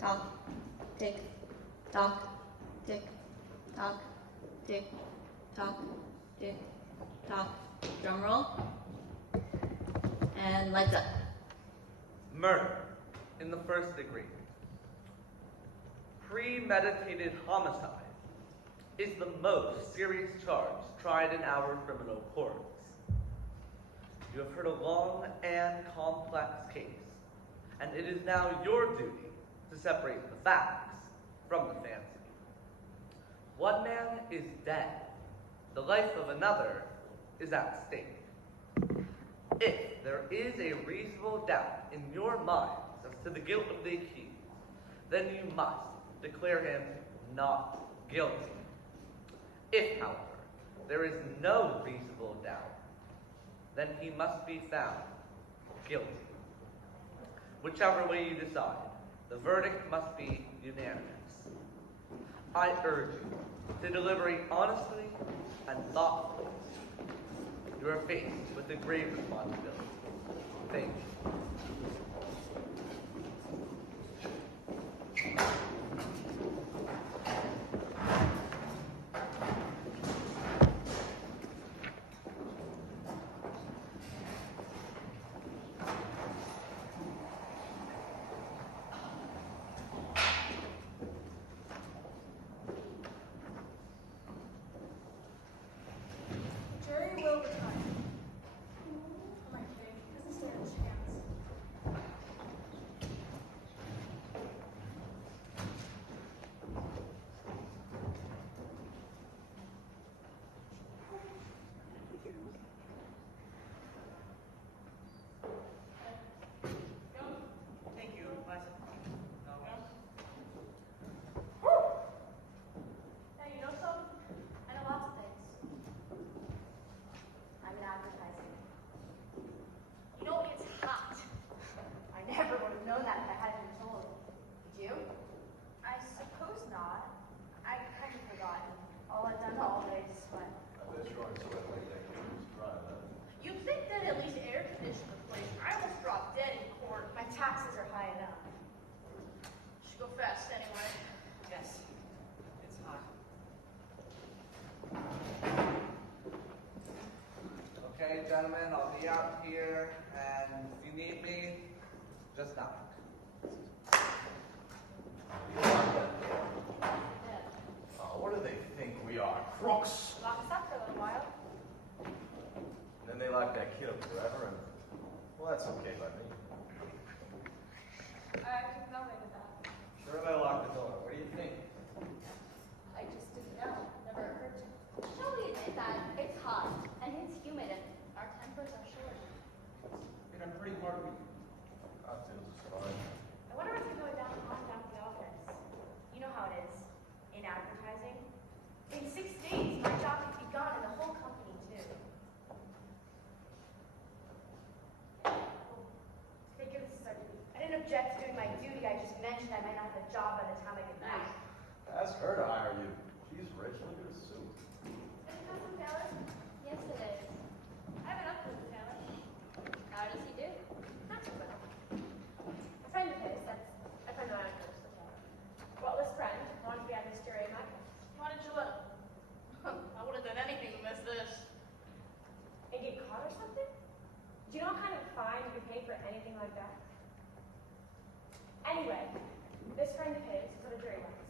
tock, tick, tock, tick, tock, tick, tock, tick, tock. Drum roll. And lights up. Murder in the first degree. Premeditated homicide is the most serious charge tried in our criminal courts. You have heard a long and complex case, and it is now your duty to separate the facts from the fancy. One man is dead. The life of another is at stake. If there is a reasonable doubt in your minds as to the guilt of the accused, then you must declare him not guilty. If, however, there is no reasonable doubt, then he must be found guilty. Whichever way you decide, the verdict must be unanimous. I urge you to deliberate honestly and thoughtfully. You are faced with a grave responsibility. Thank you. Jury will retire. Am I kidding? Doesn't stand a chance. Thank you. Hey, you know something? I know lots of things. I'm in advertising. You know, it's hot. I never would have known that if I hadn't been told. Did you? I suppose not. I kind of forgotten. All I've done all day is sweat. You'd think that at least air condition the place. I almost dropped dead in court. My taxes are high enough. Should go fast anyway. Yes, it's hot. Okay, gentlemen, I'll be out here, and if you need me, just knock. What do they think we are? Crooks? Lock us up for a little while. Then they lock that kid up forever, and well, that's okay by me. I took nothing with that. Sure, they lock the door. What do you think? I just didn't know. Never occurred to me. Shall we admit that it's hot and it's humid and our tempers are short? And I'm pretty hard with you. Cocktails is fine. I wonder what's going down at the office. You know how it is in advertising. In 6 days, my job could be gone and the whole company too. Take care, this is our duty. I didn't object to doing my duty. I just mentioned I might not have a job by the time I get back. Ask her to hire you. She's rich. Look at her suit. Is it custom Taylor? Yes, it is. I have an uncle with Taylor. How does he do? Not too well. A friend of his, that's a friend of mine goes to Taylor. Well, this friend wanted to be on this jury in my case. Why did you let him? I would have done anything to miss this. And get caught or something? Do you know what kind of fine you could pay for anything like that? Anyway, this friend of his was at a jury once.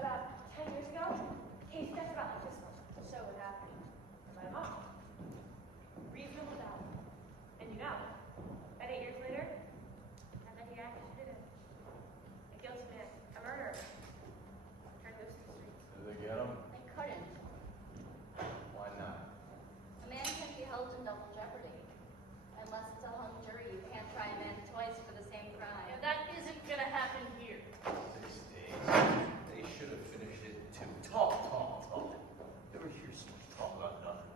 About 10 years ago, case just about like this one. So what happened? I let him off. Reasonable doubt. And you know, about 8 years later, I bet he actually did it. A guilty man, a murderer. Turned loose in the streets. Did they get him? They couldn't. Why not? A man can't be held in double jeopardy. Unless it's a hung jury, you can't try a man twice for the same crime. And that isn't gonna happen here. 6 days. They should have finished it in 2. Talk. Never hear someone talk about nothing.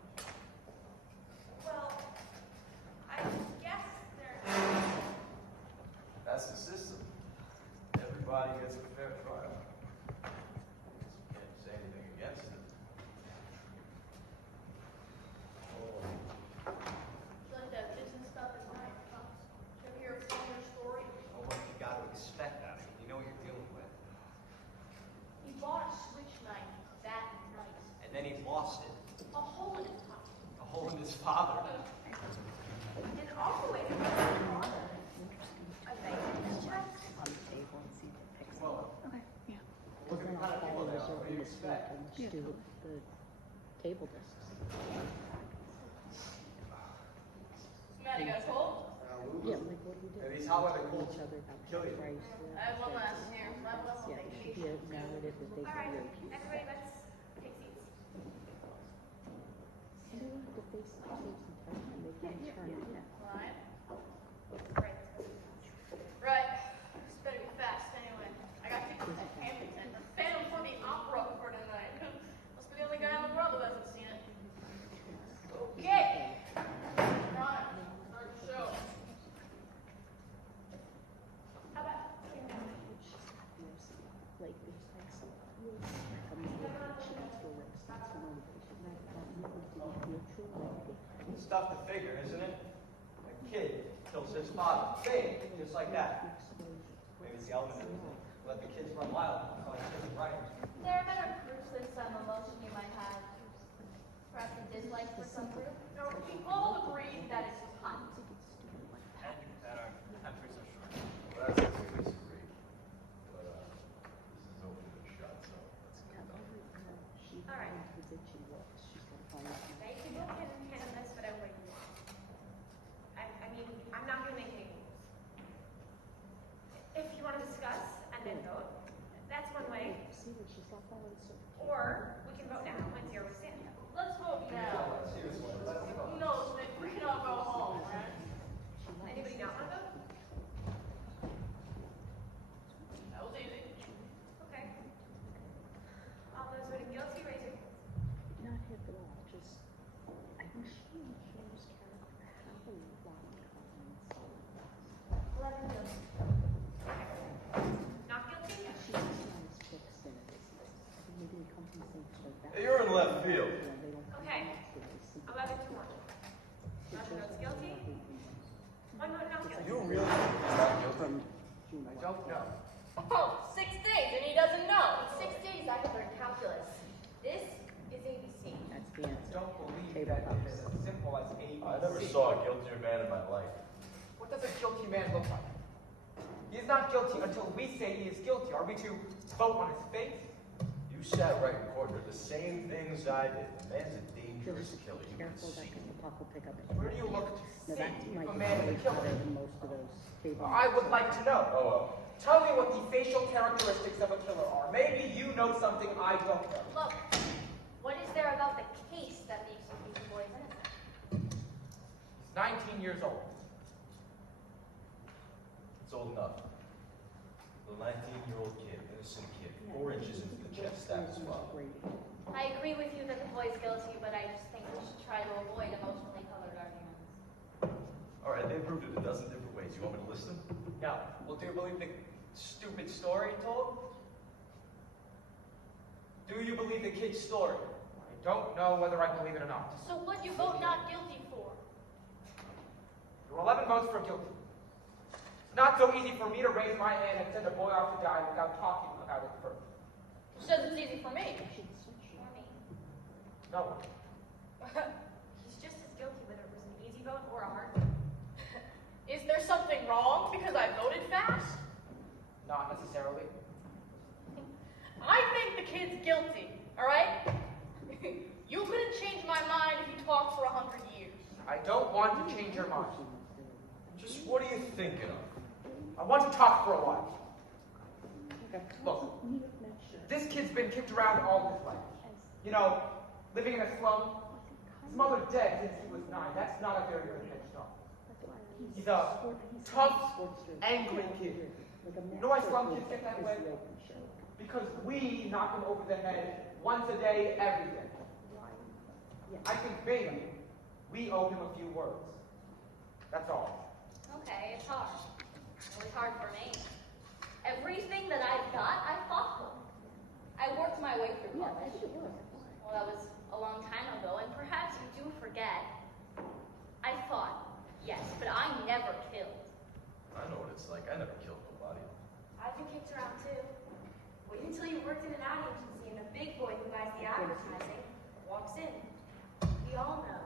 Well, I guess there. That's the system. Everybody gets a fair trial. Can't say anything against it. Like that business stuff is nice, huh? Ever hear a similar story? Oh, what you got to expect out of it. You know what you're dealing with. mistake and just do the table discs. Maddie got a cold? Yeah, like what do we do? Maybe it's hot weather, cold. Each other about Kill you. price. I have one last year. My level Yeah, there should be a narrative that they All can right, read. everybody, let's take seats. And they don't have to face the mistakes and turn and they can turn it. Line. Right. Right. This better be fast anyway. I got tickets at Hamilton. The Phantom for the Opera for tonight. Must be the only guy in the world who hasn't seen it. Okay. Right. Start the show. How about Like there's like some real like a motivation to a race. That's the motivation. That feel true. Like It's tough to figure, isn't it? A kid kills his father. Bang! Just like that. Maybe it's the element of let the kids run wild. Call it kids right. There are better groups with some emotion you might have. Perhaps a dislike for some group. no, we all agree that it's hot. And that our temperatures are short. Well, that's a we disagree. But this is open and shut, so let's get it done. All right. They can go ahead and handle this, but I wouldn't. I mean, I'm not gonna make any rules. If you wanna discuss and then vote, that's one way. Or we can vote now and see where we stand. Let's vote now. Seriously, let's go. Who knows, maybe we can all go home, right? Anybody not wanna vote? That was easy. Okay. All those voting guilty, raise your hand. Not hit at all. Just I think she shows character have a lot in common. 11 guilty. Not guilty? She's not as fixed in it. I think maybe they come from the same like that. Hey, you're in left field. Yeah, they don't Okay. come from the same 11 to 1. Eleven votes guilty. One vote not guilty. You really think he's not guilty? from June I don't know. Oh, 6 days and he doesn't know. In 6 days, I could learn calculus. This is ABC. That's the answer. I don't believe that it is as simple as A, B, I never C. saw a guiltier man in my life. What does a guilty man look like? He is not guilty until we say he is guilty. Are we to vote on his face? You sat right in court, did the same things I did. The man's a So dangerous just killer. be You can careful that see. because the puck will pick up. Where do you look to No, see that if might a be man is way a killer? better than most of those table. I would like to know. Oh, well. Tell me what the facial characteristics of a killer are. Maybe you know something I don't know. Look, what is there about the case that makes you think the boy is innocent? He's 19 years old. It's old enough. The 19-year-old kid, innocent kid, 4 inches into the chest, that was wrong. I agree with you that the boy is guilty, but I just think we should try to avoid emotionally colored arguments. All right, they proved it a dozen different ways. You want me to list them? No. Well, do you believe the stupid story he told? Do you believe the kid's story? I don't know whether I believe it or not. So what you vote not guilty for? There were 11 votes for guilty. It's not so easy for me to raise my hand and send a boy off to die without talking about it first. Who says it's easy for me? For me. No. He's just as guilty whether it was an easy vote or a hard vote. Is there something wrong because I voted fast? Not necessarily. I think the kid's guilty, all right? You couldn't change my mind if you talked for 100 years. I don't want to change your mind. Just what are you thinking of? I want to talk for a while. Okay. Look, this kid's been kicked around all his life. You know, living in a slum. His mother dead since he was 9. That's not a very good head start. He's a tough, angry kid. You know why slum kids get that way? Because we knock him over the head once a day, every day. I think maybe we owe him a few words. That's all. Okay, it's hard. It was hard for me. Everything that I've got, I fought for. I worked my way through college. Well, that was a long time ago, and perhaps you do forget. I fought, yes, but I never killed. I know what it's like. I never killed nobody. I've been kicked around too. Wait until you worked in an ad agency and a big boy who buys the advertising walks in. We all know.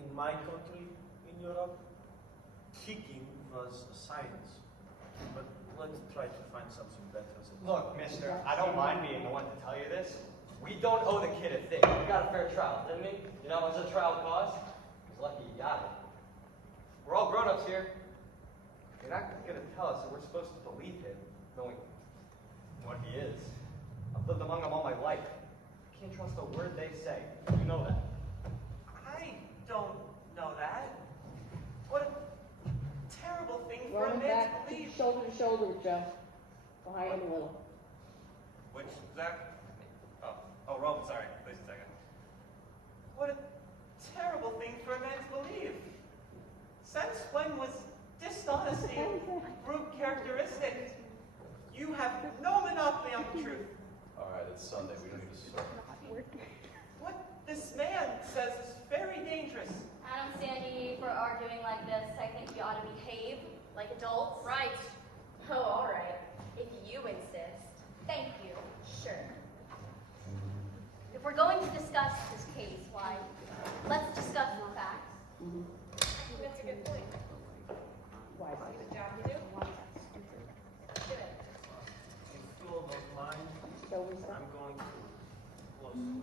In my country, in Europe, kicking was a science. But let's try to find something better. Look, mister, I don't mind being the one to tell you this. We don't owe the kid a thing. We got a fair trial, didn't we? You know how much the trial cost? He's lucky he got it. We're all grown-ups here. You're not gonna tell us that we're supposed to believe him, knowing what he is. I've lived among them all my life. I can't trust a word they say. You know that. I don't know that. What a terrible thing for a Run man back to believe. shoulder to shoulder with Joe. Behind him a little. Which, Zach? Oh, Roman, sorry. Please a second. What a terrible thing for a man to believe. Sense when was dishonesty, brute characteristic. You have no monopoly on the truth. All right, it's Sunday. We don't need to start. What this man says is very dangerous. Adam, Sandy, for arguing like this, I think we ought to behave like adults. Right. Oh, all right. If you insist. Thank you. Sure. If we're going to discuss this case, why, let's discuss the facts. That's a good point. Why is Good job to do. Do it. If you all don't mind, So was that? I'm going to close.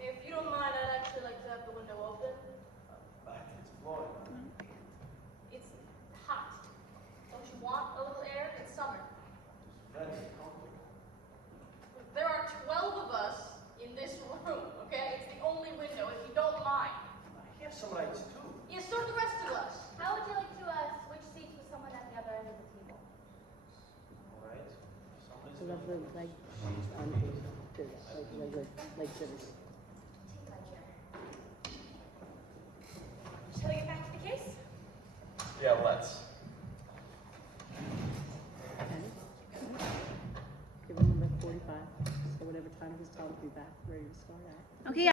If you don't mind, I'd actually like to have the window open. It's Florida. It's hot. Don't you want a little air? It's summer. Very comfortable. There are 12 of us in this room, okay? It's the only window, if you don't mind. I hear some lights too. Yeah, so do the rest of us. How would you like to switch seats with someone at the other end of the table? All right. Somebody's So that's gonna- like like this. Shall we get back to the case? Yeah, let's. Give him number 45. So whatever time his time will be back, ready to start at. Okay,